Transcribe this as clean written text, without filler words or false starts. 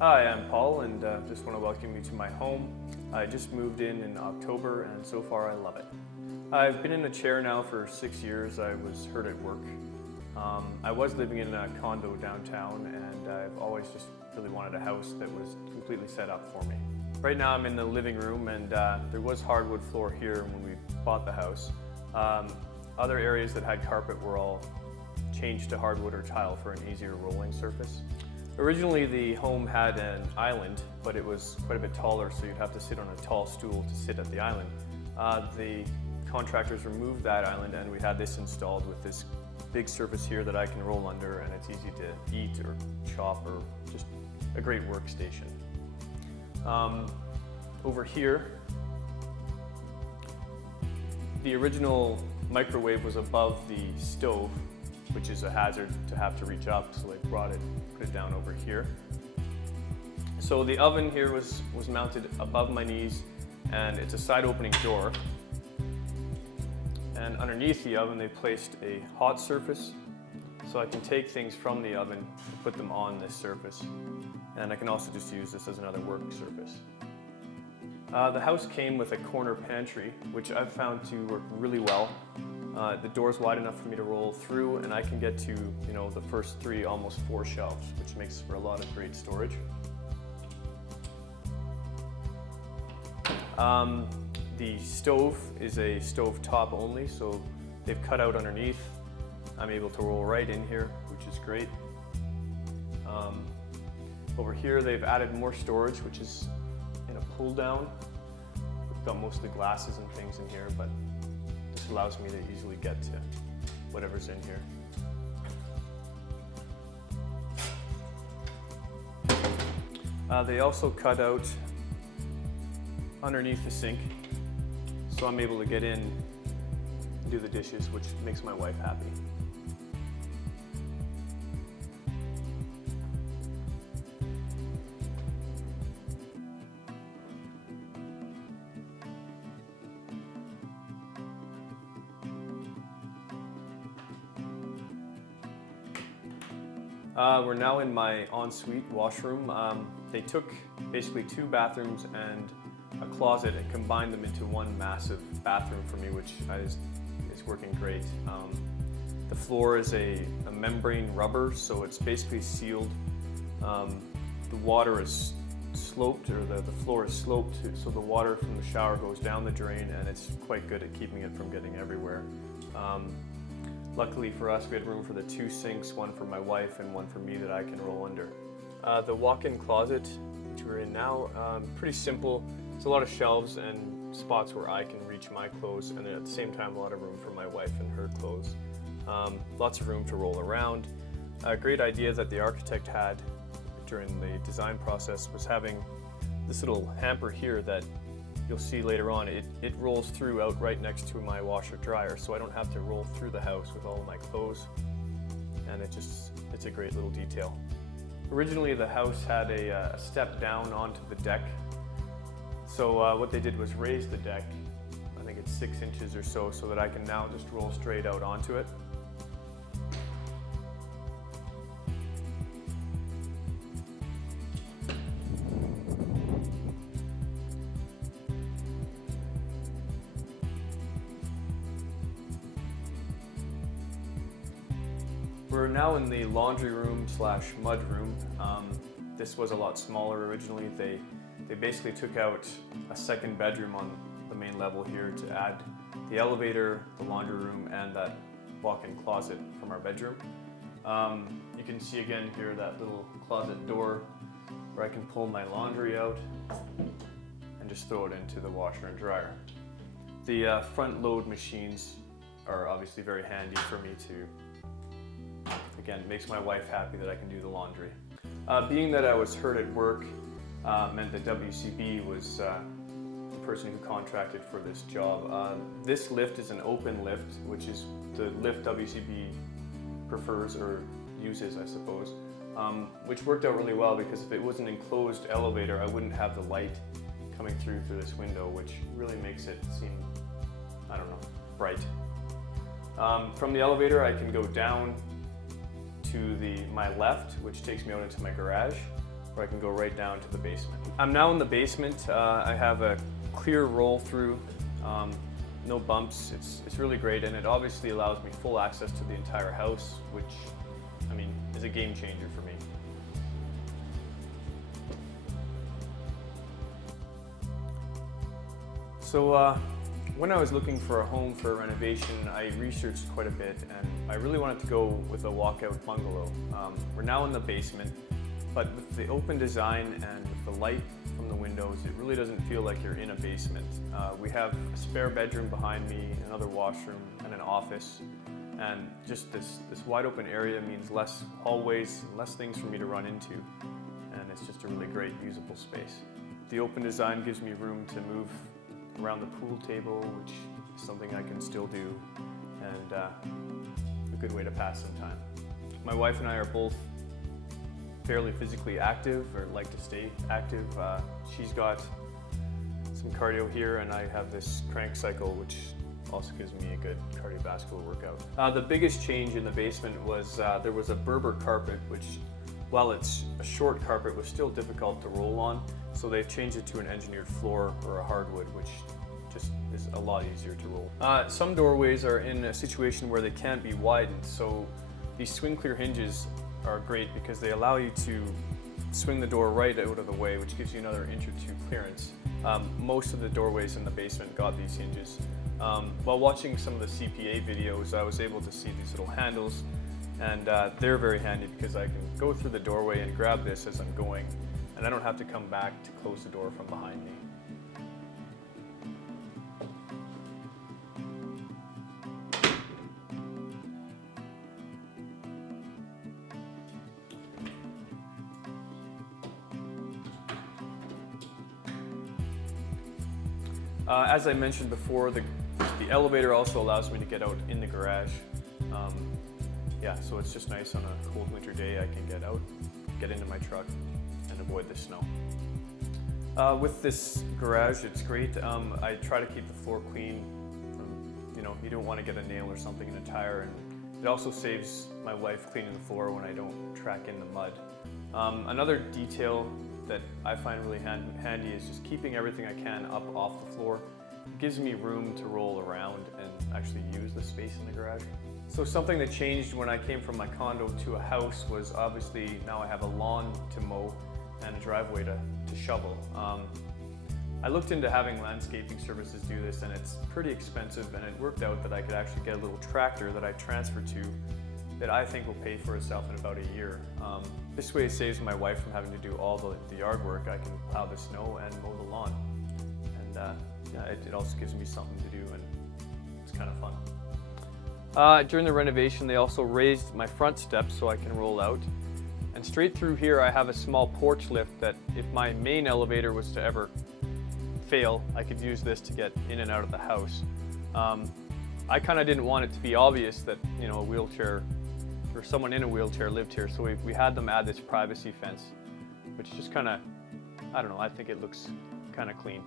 Hi, I'm Paul, and just want to welcome you to my home. I just moved in October, and so far I love it. I've been in a chair now for 6 years. I was hurt at work. I was living in a condo downtown, and I've always just really wanted a house that was completely set up for me. Right now I'm in the living room, and there was hardwood floor here when we bought the house. Other areas that had carpet were all changed to hardwood or tile for an easier rolling surface. Originally the home had an island, but it was quite a bit taller, so you'd have to sit on a tall stool to sit at the island. The contractors removed that island, and we had this installed with this big surface here that I can roll under, and it's easy to eat or chop, or just a great workstation. Over here, the original microwave was above the stove, which is a hazard to have to reach up, so they put it down over here. So the oven here was mounted above my knees, and it's a side opening door. And underneath the oven they placed a hot surface, so I can take things from the oven and put them on this surface. And I can also just use this as another work surface. The house came with a corner pantry, which I've found to work really well. The door's wide enough for me to roll through, and I can get to, the first 3, almost 4 shelves, which makes for a lot of great storage. The stove is a stove top only, so they've cut out underneath. I'm able to roll right in here, which is great. Over here they've added more storage, which is in a pull down. We've got most of the glasses and things in here, but this allows me to easily get to whatever's in here. They also cut out underneath the sink, so I'm able to get in and do the dishes, which makes my wife happy. We're now in my ensuite washroom. They took basically 2 bathrooms and a closet and combined them into one massive bathroom for me, which is working great. The floor is a membrane rubber, so it's basically sealed. The water is sloped, or the floor is sloped, so the water from the shower goes down the drain, and it's quite good at keeping it from getting everywhere. Luckily for us, we had room for the 2 sinks, one for my wife and one for me that I can roll under. The walk-in closet, which we're in now, pretty simple. It's a lot of shelves and spots where I can reach my clothes, and then at the same time a lot of room for my wife and her clothes. Lots of room to roll around. A great idea that the architect had during the design process was having this little hamper here that you'll see later on. It rolls through out right next to my washer dryer, so I don't have to roll through the house with all of my clothes, and it's a great little detail. Originally the house had a step down onto the deck, so what they did was raise the deck, I think it's 6 inches or so that I can now just roll straight out onto it. We're now in the laundry room / mud room. This was a lot smaller originally. They basically took out a second bedroom on the main level here to add the elevator, the laundry room, and that walk-in closet from our bedroom. You can see again here that little closet door where I can pull my laundry out and just throw it into the washer and dryer. The front load machines are obviously very handy for me to, again, it makes my wife happy that I can do the laundry. Being that I was hurt at work meant that WCB was the person who contracted for this job. This lift is an open lift, which is the lift WCB prefers or uses, I suppose, which worked out really well, because if it was an enclosed elevator, I wouldn't have the light coming through this window, which really makes it seem, I don't know, bright. From the elevator, I can go down to my left, which takes me out into my garage, or I can go right down to the basement. I'm now in the basement. I have a clear roll through, no bumps. It's really great, and it obviously allows me full access to the entire house, which, I mean, is a game changer for me. So when I was looking for a home for a renovation, I researched quite a bit, and I really wanted to go with a walkout bungalow. We're now in the basement, but with the open design and with the light from the windows, it really doesn't feel like you're in a basement. We have a spare bedroom behind me, another washroom, and an office. And just this wide open area means less hallways, less things for me to run into. And it's just a really great usable space. The open design gives me room to move around the pool table, which is something I can still do, and a good way to pass some time. My wife and I are both fairly physically active, or like to stay active. She's got some cardio here, and I have this crank cycle, which also gives me a good cardiovascular workout. The biggest change in the basement was there was a Berber carpet, which, while it's a short carpet, was still difficult to roll on. So they've changed it to an engineered floor or a hardwood, which just is a lot easier to roll. Some doorways are in a situation where they can't be widened, so these swing clear hinges are great because they allow you to swing the door right out of the way, which gives you another inch or two clearance. Most of the doorways in the basement got these hinges. While watching some of the CPA videos, I was able to see these little handles, and they're very handy because I can go through the doorway and grab this as I'm going, and I don't have to come back to close the door from behind me. As I mentioned before, the elevator also allows me to get out in the garage. Yeah, so it's just nice on a cold winter day. I can get out, get into my truck, and avoid the snow. With this garage, it's great. I try to keep the floor clean. You don't want to get a nail or something in a tire, and it also saves my wife cleaning the floor when I don't track in the mud. Another detail that I find really handy is just keeping everything I can up off the floor. It gives me room to roll around and actually use the space in the garage. So something that changed when I came from my condo to a house was obviously now I have a lawn to mow and a driveway to shovel. I looked into having landscaping services do this, and it's pretty expensive, and it worked out that I could actually get a little tractor that I transfer to that I think will pay for itself in about a year. This way it saves my wife from having to do all the yard work. I can plow the snow and mow the lawn. And yeah, it also gives me something to do, and it's kind of fun. During the renovation, they also raised my front steps so I can roll out. And straight through here, I have a small porch lift that if my main elevator was to ever fail, I could use this to get in and out of the house. I kind of didn't want it to be obvious that, a wheelchair or someone in a wheelchair lived here, so we had them add this privacy fence, which just kind of, I don't know, I think it looks kind of clean.